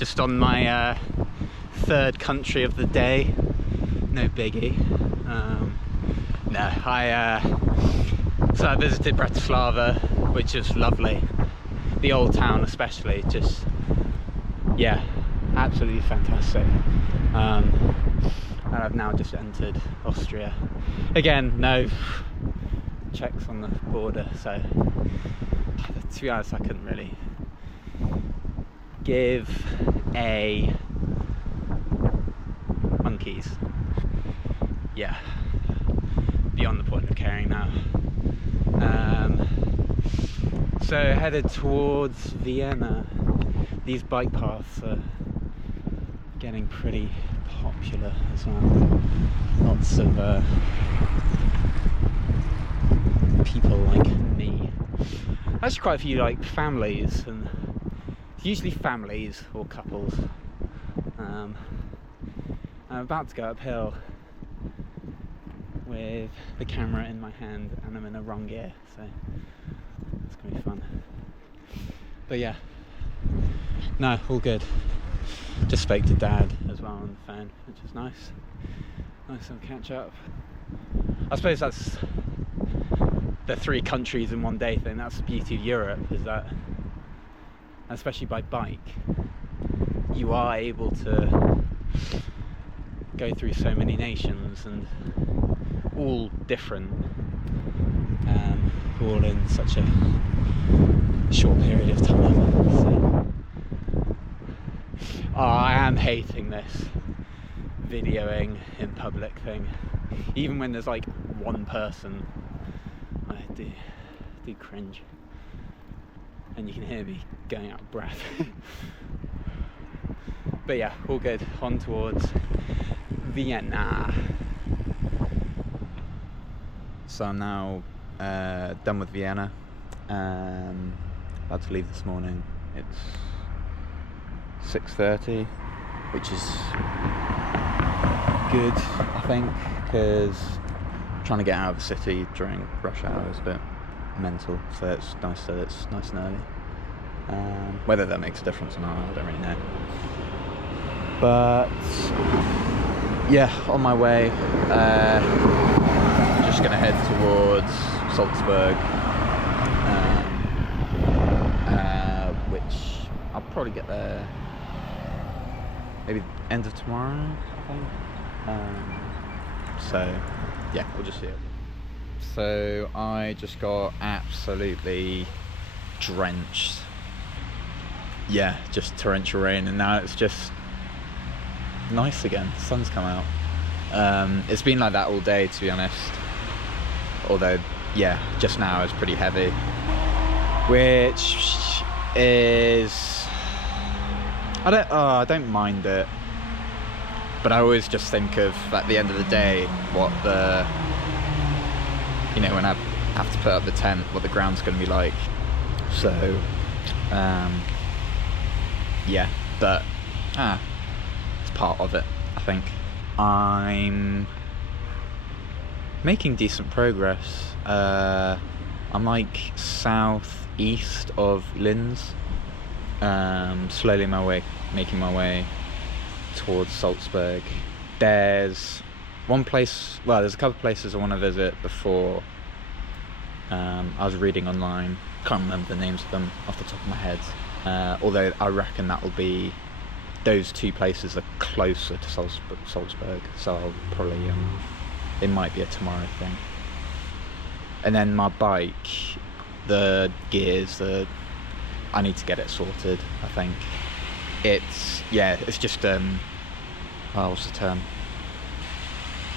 just on my third country of the day. No biggie. So I visited Bratislava, which was lovely. The old town especially, just, yeah, absolutely fantastic. And I've now just entered Austria. Again, no checks on the border, so to be honest, I couldn't really give a monkeys. Yeah, beyond the point of caring now. So headed towards Vienna. These bike paths are getting pretty popular as well. Lots of people like me. Actually quite a few like families, and usually families or couples. I'm about to go uphill with the camera in my hand and I'm in the wrong gear, so it's gonna be fun. But yeah, no, all good. Just spoke to Dad as well on the phone, which is nice. Nice little catch up. I suppose that's the 3 countries in one day thing. That's the beauty of Europe, is that, especially by bike, you are able to go through so many nations, and all different, all in such a short period of time. So, I am hating this videoing in public thing. Even when there's like one person, I do cringe, and you can hear me going out of breath. But yeah, all good. On towards Vienna. So I'm now done with Vienna. About to leave this morning. It's 6:30, which is good, I think, because trying to get out of the city during rush hour is a bit mental. So it's nice that it's nice and early. Whether that makes a difference or not, I don't really know. But yeah, on my way. Just gonna head towards Salzburg, which I'll probably get there maybe end of tomorrow, I think. So yeah, we'll just see it. So I just got absolutely drenched. Yeah, just torrential rain, and now it's just nice again. The sun's come out. It's been like that all day, to be honest. Although, yeah, just now it's pretty heavy, which is, I don't mind it, but I always just think of, at the end of the day, what the, when I have to put up the tent, what the ground's going to be like. So, yeah, but it's part of it, I think. I'm making decent progress. I'm like southeast of Linz, slowly making my way towards Salzburg. There's one place, well, there's a couple of places I want to visit before. I was reading online, can't remember the names of them off the top of my head, although I reckon that'll be, those 2 places are closer to Salzburg, so I'll probably, it might be a tomorrow thing. And then my bike, the gears, I need to get it sorted, I think. It's just, what's the term?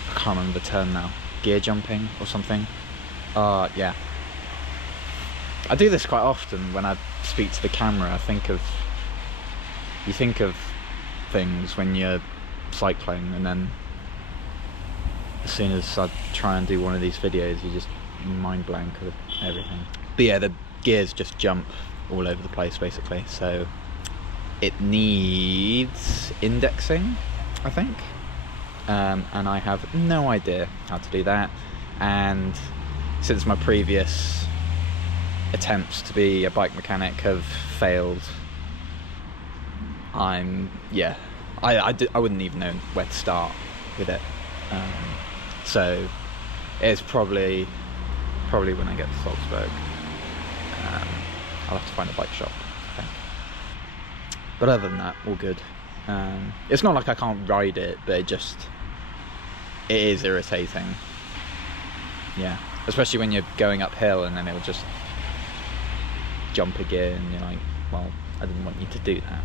I can't remember the term now. Gear jumping or something? Yeah. I do this quite often when I speak to the camera. You think of things when you're cycling, and then as soon as I try and do one of these videos, you just mind blank of everything. But yeah, the gears just jump all over the place basically, so it needs indexing, I think, and I have no idea how to do that. And since my previous attempts to be a bike mechanic have failed, yeah, I wouldn't even know where to start with it. So it's probably when I get to Salzburg, I'll have to find a bike shop, I think. But other than that, all good. It's not like I can't ride it, but it is irritating. Yeah, especially when you're going uphill and then it'll just jump a gear and you're like, well, I didn't want you to do that.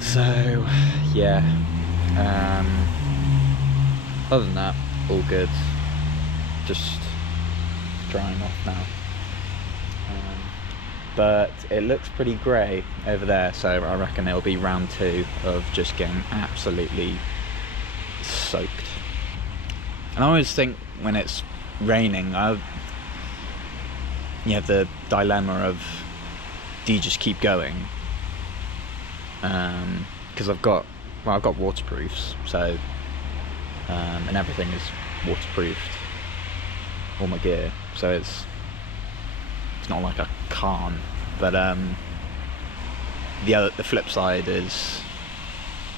So yeah, other than that, all good. Just drying off now. But it looks pretty grey over there, so I reckon it'll be round 2 of just getting absolutely soaked. And I always think when it's raining, you have the dilemma of, do you just keep going? Because I've got waterproofs, so and everything is waterproofed, all my gear, so it's not like I can't. But the flip side is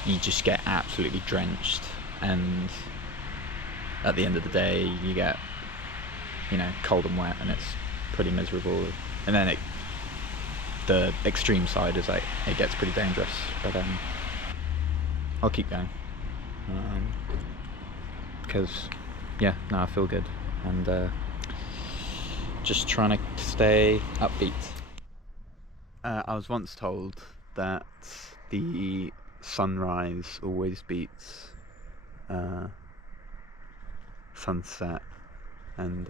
you just get absolutely drenched, and at the end of the day you get, cold and wet, and it's pretty miserable. And then the extreme side is like it gets pretty dangerous, but I'll keep going because I feel good, and just trying to stay upbeat. I was once told that the sunrise always beats sunset, and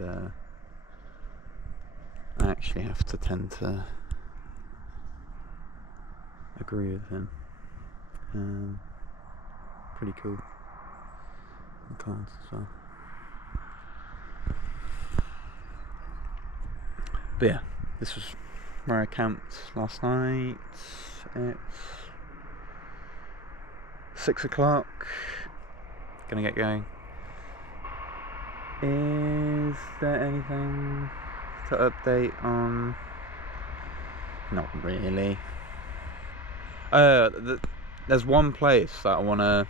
I actually have to tend to agree with him. Pretty cool. And clouds as well. But yeah, this was where I camped last night. It's 6 o'clock. Gonna get going. Is there anything to update on? Not really. There's one place that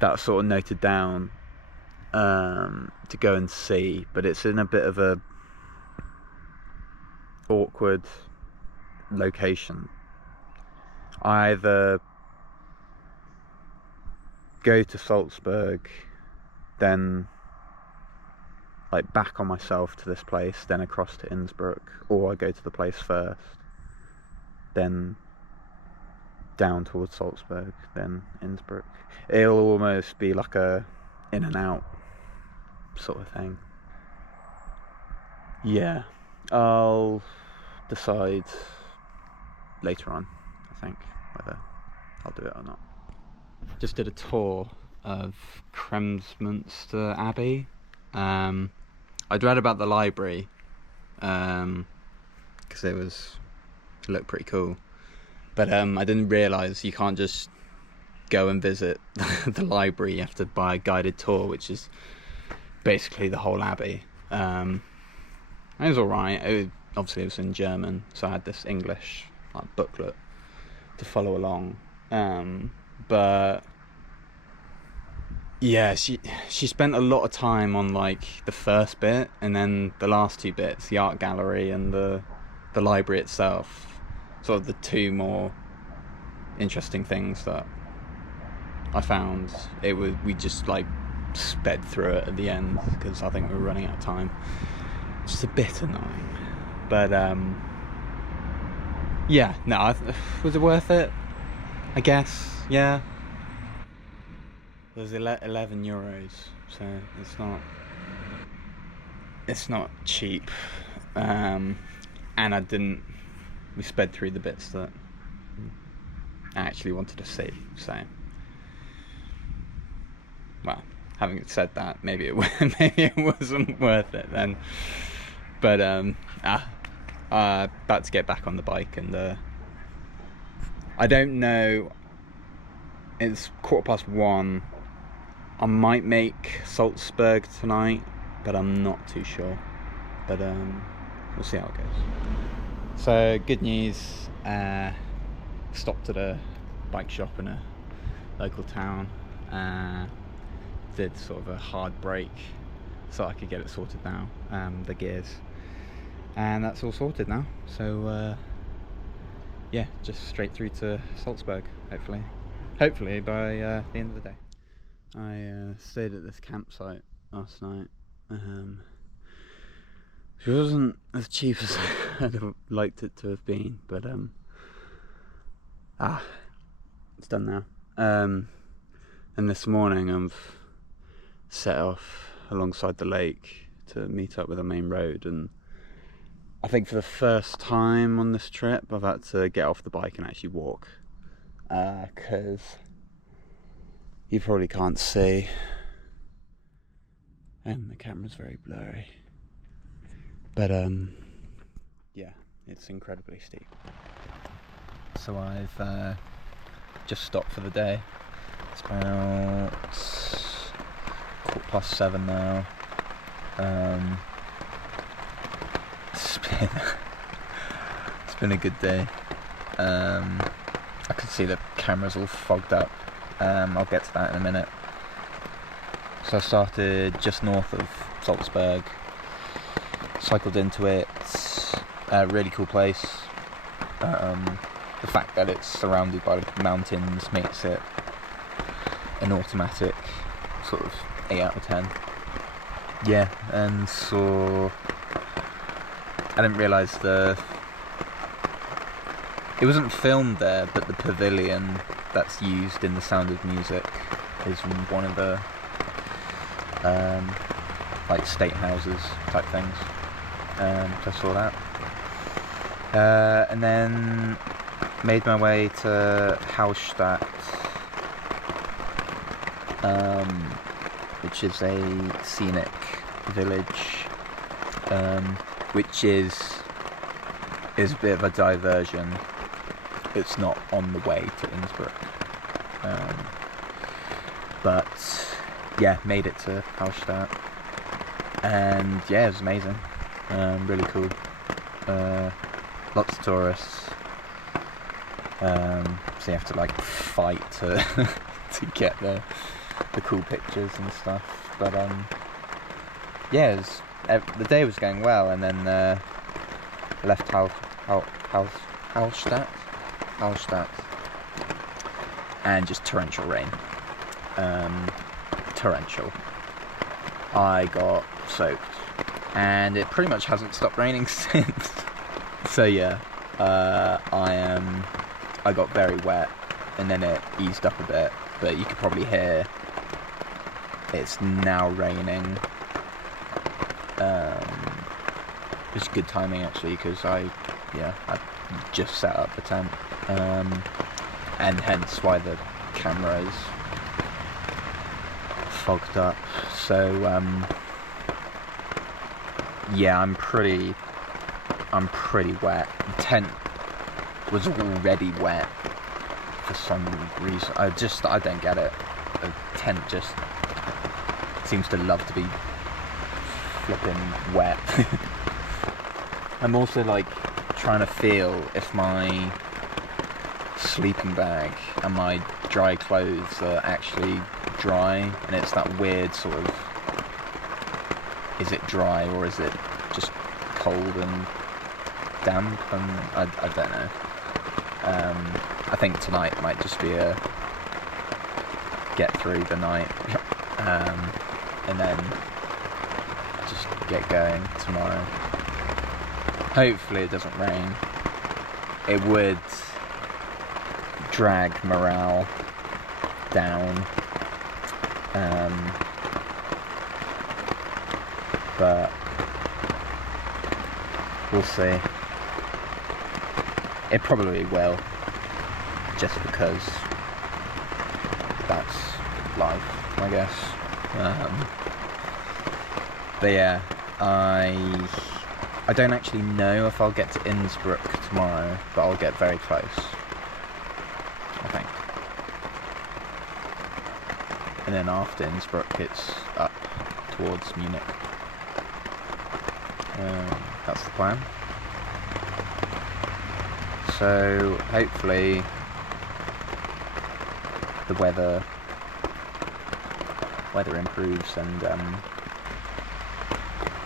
that I sort of noted down to go and see, but it's in a bit of a awkward location. I either go to Salzburg, then back on myself to this place, then across to Innsbruck, or I go to the place first, then down towards Salzburg, then Innsbruck. It'll almost be like a in and out sort of thing. Yeah, I'll decide later on, I think, whether I'll do it or not. Just did a tour of Kremsmünster Abbey. I'd read about the library because it looked pretty cool, but I didn't realise you can't just go and visit the library. You have to buy a guided tour, which is basically the whole abbey. It was alright. Obviously it was in German, so I had this English booklet to follow along, but yeah, she spent a lot of time on the first bit, and then the last 2 bits, the art gallery and the library itself, sort of the 2 more interesting things that I found. We just sped through it at the end because I think we were running out of time. Just a bit annoying, but yeah, no, was it worth it? I guess, yeah. It was €11, so it's not cheap, and we sped through the bits that I actually wanted to see, so, well, having said that, maybe it wasn't worth it then, but about to get back on the bike, and I don't know, it's 1:15. I might make Salzburg tonight, but I'm not too sure. But we'll see how it goes. So good news, Stopped at a bike shop in a local town, did sort of a hard brake so I could get it sorted now, the gears, and that's all sorted now. So yeah, just straight through to Salzburg, hopefully by the end of the day. I stayed at this campsite last night, which wasn't as cheap as I'd have liked it to have been, but it's done now. And this morning I've set off alongside the lake to meet up with the main road, and I think for the first time on this trip I've had to get off the bike and actually walk, because you probably can't see and the camera's very blurry, but yeah, it's incredibly steep. So I've just stopped for the day. It's about 7:15 now. It's been a good day. I can see the camera's all fogged up. I'll get to that in a minute. So I started just north of Salzburg, cycled into it. A really cool place. The fact that it's surrounded by mountains makes it an automatic sort of 8 out of 10. Yeah, and so I didn't realise it wasn't filmed there, but the pavilion that's used in The Sound of Music is one of the like state houses type things. So I saw that, and then made my way to Hallstatt, which is a scenic village, which is a bit of a diversion. It's not on the way to Innsbruck, but yeah, made it to Hallstatt, and yeah, it was amazing, really cool. Lots of tourists, so you have to like fight to to get the cool pictures and stuff. But yeah, the day was going well, and then left Hallstatt, and just torrential rain. Torrential. I got soaked, and it pretty much hasn't stopped raining since. So yeah, I got very wet, and then it eased up a bit, but you could probably hear it's now raining. It's good timing actually, because I just set up the tent, and hence why the camera is fogged up. So yeah, I'm pretty wet. The tent was already wet for some reason. I don't get it. The tent just seems to love to be flipping wet. I'm also like trying to feel if my sleeping bag and my dry clothes are actually dry, and it's that weird sort of, is it dry or is it just cold and damp? And I don't know. I think tonight might just be a get through the night, and then just get going tomorrow. Hopefully it doesn't rain. It would drag morale down, but we'll see. It probably will, just because that's life, I guess. But yeah, I don't actually know if I'll get to Innsbruck tomorrow, but I'll get very close, I think. And then after Innsbruck, it's up towards Munich. That's the plan. So hopefully the weather improves, and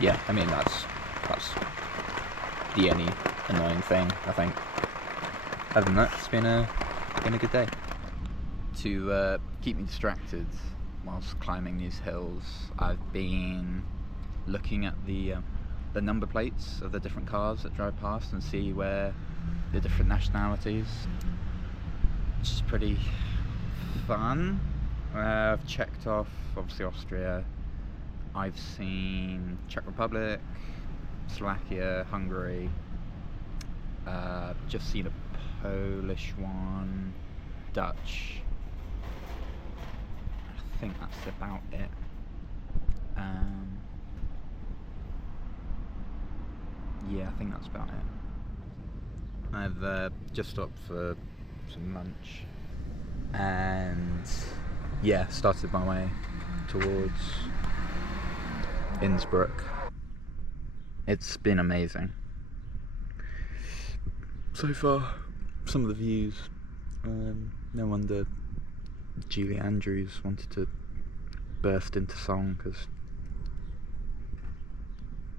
yeah, I mean that's the only annoying thing, I think. Other than that, it's been a good day. To keep me distracted whilst climbing these hills, I've been looking at the number plates of the different cars that drive past and see where the different nationalities, which is pretty fun. I've checked off obviously Austria. I've seen Czech Republic, Slovakia, Hungary. Just seen a Polish one, Dutch. I think that's about it. Yeah, I think that's about it. I've just stopped for some lunch, and yeah, started my way towards Innsbruck. It's been amazing so far. Some of the views, no wonder Julie Andrews wanted to burst into song, because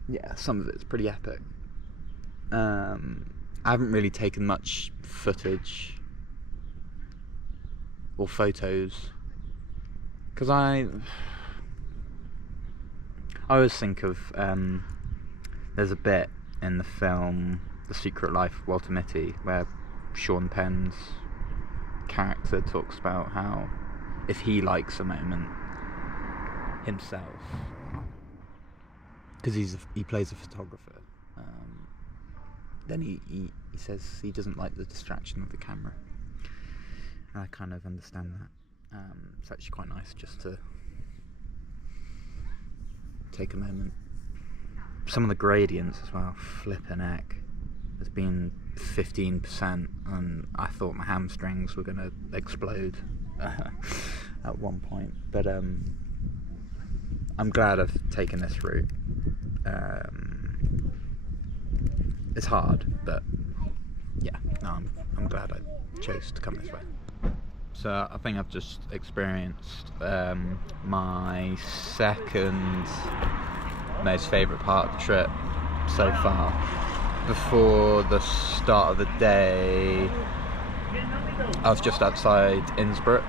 yeah, some of it's pretty epic. I haven't really taken much footage or photos, because I always think of there's a bit in the film The Secret Life of Walter Mitty where Sean Penn's character talks about how if he likes a moment himself, because he plays a photographer, then he says he doesn't like the distraction of the camera. And I kind of understand that. It's actually quite nice just to take a moment. Some of the gradients as well, flippin' heck. There's been 15%, and I thought my hamstrings were going to explode at one point. But I'm glad I've taken this route. It's hard, but yeah, no, I'm glad I chose to come this way. So I think I've just experienced my second most favourite part of the trip so far. Before the start of the day, I was just outside Innsbruck,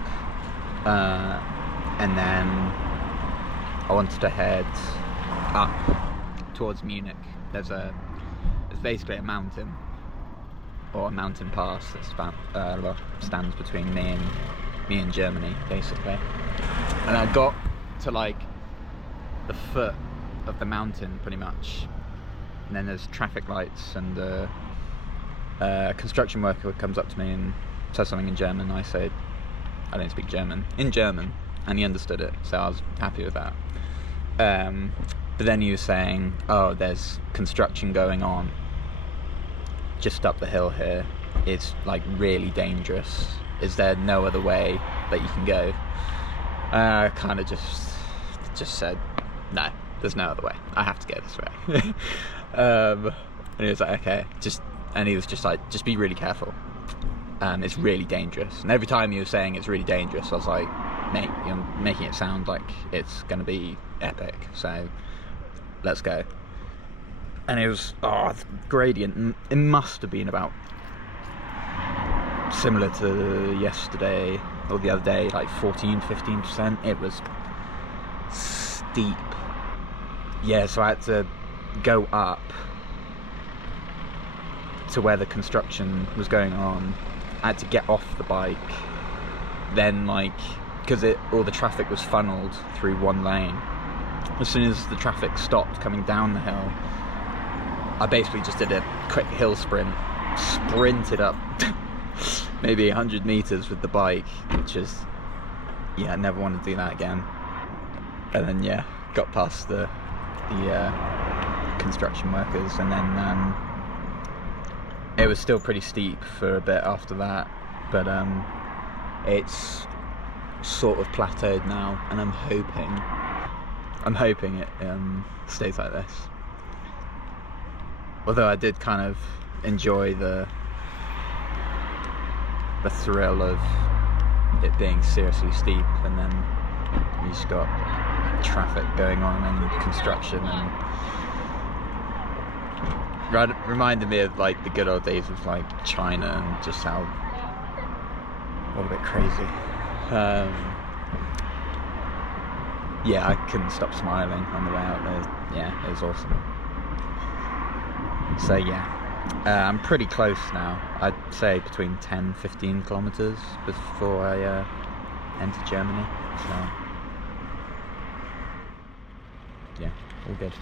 and then I wanted to head up towards Munich. There's basically a mountain, or a mountain pass, that stands between me and Germany, basically. And I got to like the foot of the mountain pretty much, and then there's traffic lights, and a construction worker comes up to me and says something in German. I say, I don't speak German, in German, and he understood it, so I was happy with that. But then he was saying, oh, there's construction going on just up the hill here. It's like really dangerous. Is there no other way that you can go? I kind of just said, no, there's no other way. I have to go this way. And he was like, okay, and he was just like, just be really careful. It's really dangerous. And every time he was saying it's really dangerous, I was like, mate, you're making it sound like it's going to be epic. So let's go. And it was, the gradient, it must have been about similar to yesterday or the other day, like 14-15%. It was steep. Yeah, so I had to go up to where the construction was going on. I had to get off the bike, then because all the traffic was funneled through one lane. As soon as the traffic stopped coming down the hill, I basically just did a quick hill sprint, sprinted up maybe 100 meters with the bike, which is, yeah, I never want to do that again. And then, yeah, got past the construction workers, and then it was still pretty steep for a bit after that, but it's sort of plateaued now, and I'm hoping it stays like this. Although I did kind of enjoy the the thrill of it being seriously steep, and then you just got traffic going on and construction, and reminded me of like the good old days of like China and just how a little bit crazy. Yeah, I couldn't stop smiling on the way out there. Yeah, it was awesome. So yeah, I'm pretty close now. I'd say between 10-15 kilometers before I enter Germany. So yeah, all good.